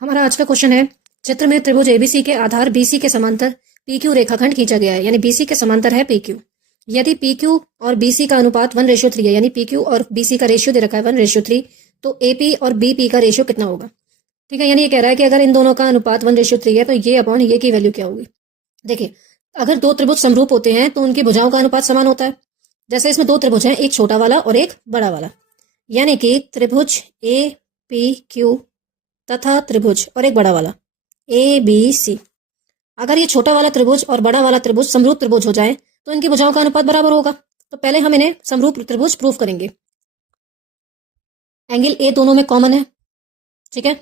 हमारा आज का क्वेश्चन है, चित्र में त्रिभुज एबीसी के आधार बीसी के समांतर पीक्यू रेखाखंड खींचा गया है, यानी बीसी के समांतर है पीक्यू। यदि पीक्यू और बीसी का अनुपात 1:3 है, यानी पीक्यू और बीसी का रेशियो दे रखा है 1:3, तो एपी और बीपी का रेशियो कितना होगा। ठीक है, यानी ये कह रहा है कि अगर इन दोनों का अनुपात 1:3 है तो ये अपॉन ये की वैल्यू क्या होगी। देखिए, अगर दो त्रिभुज समरूप होते हैं तो उनकी भुजाओं का अनुपात समान होता है। जैसे इसमें दो त्रिभुज हैं, एक छोटा वाला और एक बड़ा वाला, यानी कि त्रिभुज ए पी क्यू तथा त्रिभुज और एक बड़ा वाला ए बी सी। अगर ये छोटा वाला त्रिभुज और बड़ा वाला त्रिभुज समरूप त्रिभुज हो जाए तो इनकी भुजाओं का अनुपात बराबर होगा। तो पहले हम इन्हें समरूप त्रिभुज प्रूफ करेंगे। एंगल ए दोनों में कॉमन है, ठीक है।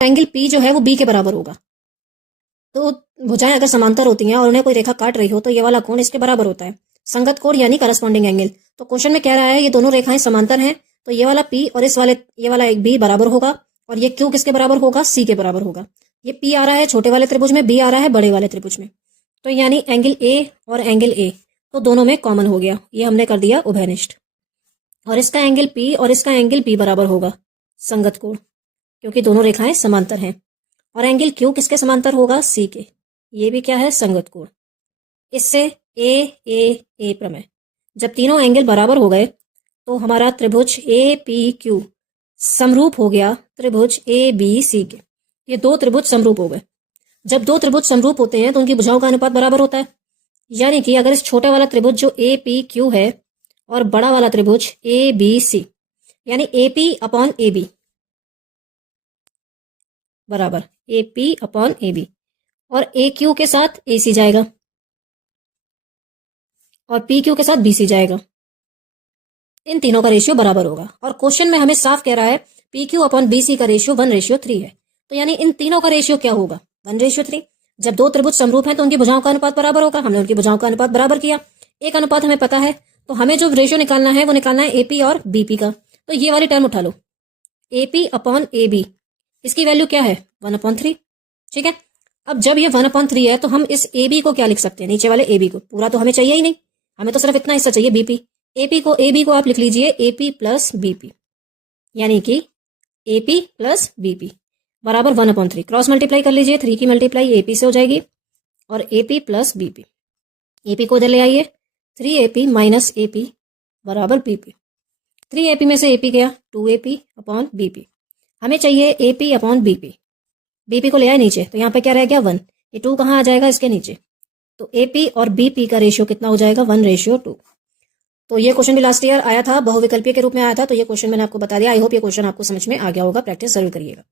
एंगल पी जो है वो बी के बराबर होगा। तो भुजाएं अगर समांतर होती हैं और उन्हें कोई रेखा काट रही हो तो ये वाला कोण इसके बराबर होता है, संगत कोण यानी करस्पॉन्डिंग एंगल। तो क्वेश्चन में कह रहा है ये दोनों रेखाएं समांतर हैं, तो ये वाला पी और ये वाला एक बी बराबर होगा, और ये क्यू किसके बराबर होगा, सी के बराबर होगा। ये पी आ रहा है छोटे वाले त्रिभुज में, बी आ रहा है बड़े वाले त्रिभुज में। तो यानी एंगल ए और एंगल ए तो दोनों में कॉमन हो गया, ये हमने कर दिया उभयनिष्ठ। और इसका एंगल पी और इसका एंगल पी बराबर होगा संगत कोण, क्योंकि दोनों रेखाएं समांतर हैं। और एंगल क्यू किसके समांतर होगा, सी के। ये भी क्या है, संगत कोण। इससे ए ए ए प्रमेय, जब तीनों एंगल बराबर हो गए तो हमारा त्रिभुज ए पी क्यू समरूप हो गया त्रिभुज ए बी सी के। ये दो त्रिभुज समरूप हो गए। जब दो त्रिभुज समरूप होते हैं तो उनकी भुजाओं का अनुपात बराबर होता है। यानी कि अगर इस छोटे वाला त्रिभुज जो ए पी क्यू है और बड़ा वाला त्रिभुज ए बी सी, यानी A P upon A B बराबर A P upon A B, और ए क्यू के साथ ए सी जाएगा और पी क्यू के साथ बी सी जाएगा। इन तीनों का रेशियो बराबर होगा। और क्वेश्चन में हमें साफ कह रहा है P Q upon B C का रेशियो 1:3 है। तो यानी इन तीनों का रेशियो क्या होगा, 1:3। जब दो त्रिभुज समरूप हैं तो उनकी भुजाओं का अनुपात बराबर होगा। हमने उनकी भुजाओं का अनुपात बराबर किया, एक अनुपात हमें पता है, तो हमें जो रेशियो निकालना है वो निकालना है एपी और बीपी का। तो ये वाली टर्म उठा लो, एपी अपॉन ए बी, इसकी वैल्यू क्या है, 1/3। ठीक है, अब जब ये 1/3 है तो हम इस ए बी को क्या लिख सकते हैं, नीचे वाले ए बी को। पूरा तो हमें चाहिए ही नहीं, हमें तो सिर्फ इतना हिस्सा चाहिए बीपी। ए बी को आप लिख लीजिए एपी प्लस बीपी, यानी कि एपी प्लस बीपी बराबर 1/3। क्रॉस मल्टीप्लाई कर लीजिए, 3 की मल्टीप्लाई एपी से हो जाएगी और एपी प्लस बीपी। एपी को इधर ले आइए, 3AP माइनस एपी बराबर बीपी। 3AP में से एपी गया, 2AP अपॉन बीपी। हमें चाहिए एपी अपॉन बीपी। बीपी को ले आए नीचे, तो यहाँ पे क्या रह गया, 1। ये 2 कहाँ आ जाएगा, इसके नीचे। तो एपी और बीपी का रेशियो कितना हो जाएगा, 1:2। तो ये क्वेश्चन भी लास्ट ईयर आया था, बहुविकल्पीय के रूप में आया था। तो ये क्वेश्चन मैंने आपको बता दिया। आई होप ये क्वेश्चन आपको समझ में आ गया होगा। प्रैक्टिस जरूर करिएगा।